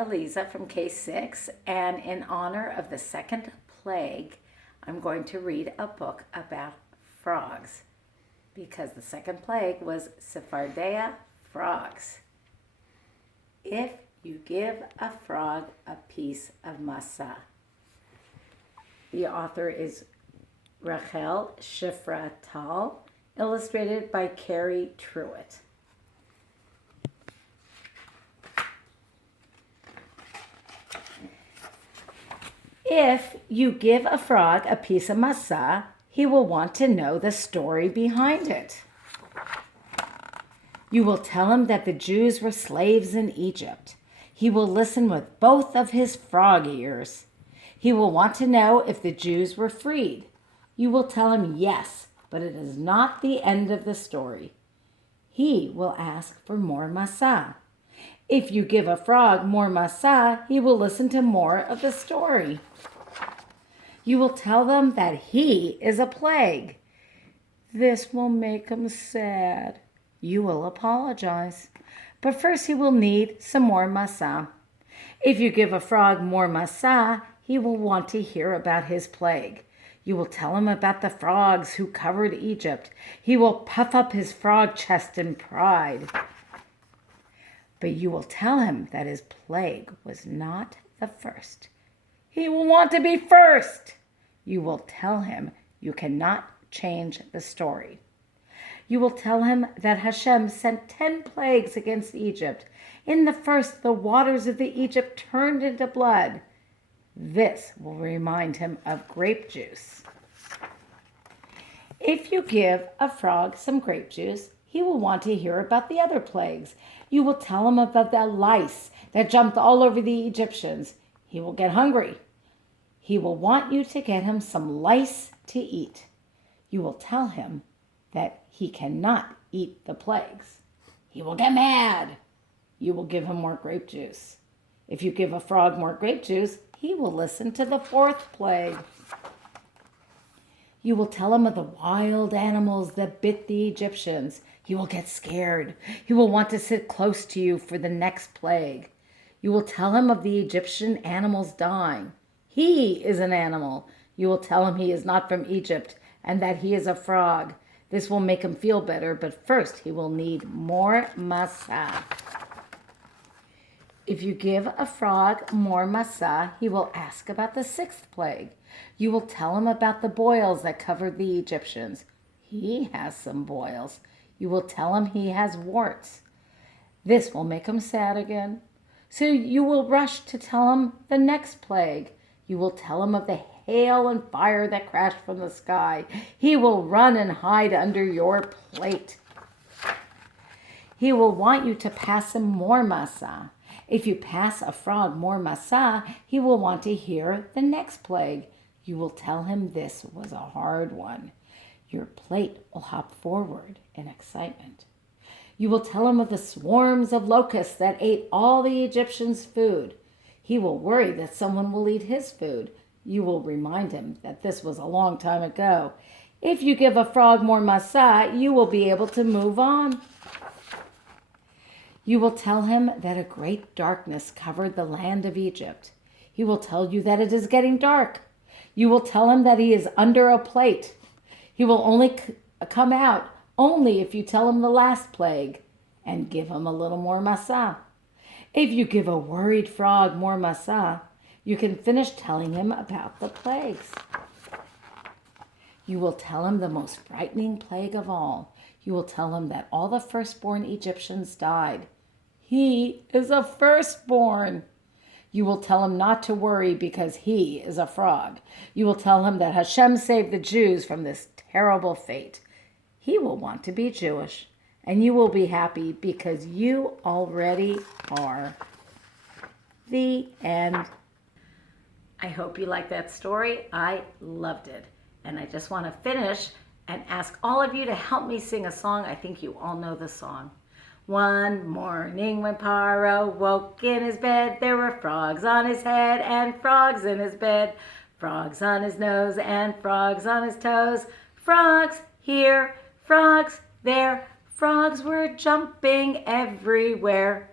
Eliza from K6, and in honor of the second plague, I'm going to read a book about frogs because the second plague was Sephardia frogs. If you give a frog a piece of Massa. The author is Rachel Shifra Tal, illustrated by Carrie Truitt. If you give a frog a piece of massa, he will want to know the story behind it. You will tell him that the Jews were slaves in Egypt. He will listen with both of his frog ears. He will want to know if the Jews were freed. You will tell him yes, but it is not the end of the story. He will ask for more massa. If you give a frog more massa, he will listen to more of the story. You will tell them that he is a plague. This will make him sad. You will apologize. But first he will need some more massa. If you give a frog more massa, he will want to hear about his plague. You will tell him about the frogs who covered Egypt. He will puff up his frog chest in pride. But you will tell him that his plague was not the first. He will want to be first. You will tell him you cannot change the story. You will tell him that Hashem sent 10 plagues against Egypt. In the first, the waters of the Egypt turned into blood. This will remind him of grape juice. If you give a frog some grape juice, he will want to hear about the other plagues. You will tell him about the lice that jumped all over the Egyptians. He will get hungry. He will want you to get him some lice to eat. You will tell him that he cannot eat the plagues. He will get mad. You will give him more grape juice. If you give a frog more grape juice, he will listen to the fourth plague. You will tell him of the wild animals that bit the Egyptians. He will get scared. He will want to sit close to you for the next plague. You will tell him of the Egyptian animals dying. He is an animal. You will tell him he is not from Egypt and that he is a frog. This will make him feel better, but first he will need more massa. If you give a frog more massa, he will ask about the sixth plague. You will tell him about the boils that covered the Egyptians. He has some boils. You will tell him he has warts. This will make him sad again. So you will rush to tell him the next plague. You will tell him of the hail and fire that crashed from the sky. He will run and hide under your plate. He will want you to pass him more massa. If you pass a frog more massa, he will want to hear the next plague. You will tell him this was a hard one. Your plate will hop forward in excitement. You will tell him of the swarms of locusts that ate all the Egyptians' food. He will worry that someone will eat his food. You will remind him that this was a long time ago. If you give a frog more massa, you will be able to move on. You will tell him that a great darkness covered the land of Egypt. He will tell you that it is getting dark. You will tell him that he is under a plate. He will only come out only if you tell him the last plague and give him a little more massa. If you give a worried frog more massa, you can finish telling him about the plagues. You will tell him the most frightening plague of all. You will tell him that all the firstborn Egyptians died. He is a firstborn. You will tell him not to worry because he is a frog. You will tell him that Hashem saved the Jews from this terrible fate. He will want to be Jewish, and you will be happy because you already are. The end. I hope you liked that story. I loved it. And I just want to finish and ask all of you to help me sing a song. I think you all know the song. One morning when Paro woke in his bed, there were frogs on his head and frogs in his bed. Frogs on his nose and frogs on his toes. Frogs here, frogs there. Frogs were jumping everywhere.